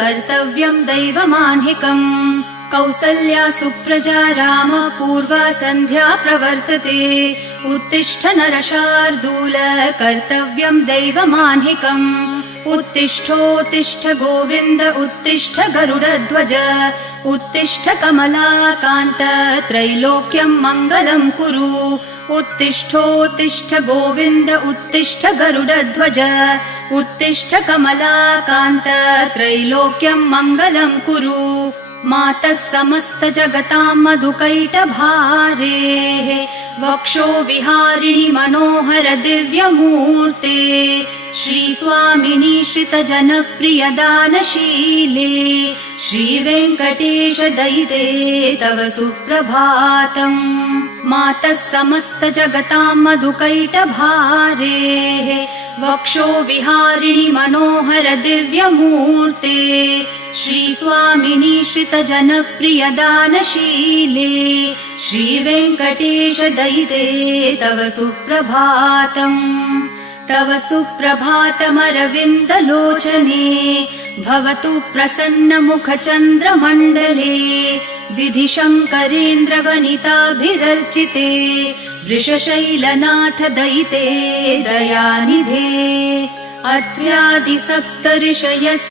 कर्तव्यम् दैवमाह्निकम् कौसल्या सुप्रजा राम पूर्वा सन्ध्या प्रवर्तते उत्तिष्ठ नरशार्दूल कर्तव्यम् दैवमाह्निकम् उत्तिष्ठोत्तिष्ठ गोविन्द उत्तिष्ठ गरुडध्वज उत्तिष्ठ कमलाकान्त त्रैलोक्यम् मङ्गलम् कुरु उत्तिष्ठोत्तिष्ठ गोविन्द उत्तिष्ठ गरुडध्वज उत्तिष्ठ कमलाकान्त त्रैलोक्यम् मङ्गलम् कुरु मातः समस्त जगताम् मधुकैटभारेः वक्षो विहारिणि मनोहर दिव्यमूर्ते श्रीस्वामिनि श्रितजनप्रिय दानशीले श्रीवेङ्कटेश दयिते तव सुप्रभातम् मातः समस्त जगताम् मधुकैटभारेः वक्षो विहारिणि मनोहर दिव्यमूर्ते श्रीस्वामिनि श्रितजनप्रिय दानशीले श्रीवेङ्कटेश दयिते तव सुप्रभातम् तव सुप्रभातमरविन्दलोचने भवतु प्रसन्नमुखचन्द्रमण्डले विधिशङ्करेन्द्रवनिताभिरर्चिते वृषशैलनाथ दयिते दयानिधे अत्र्यादिसप्तऋषयः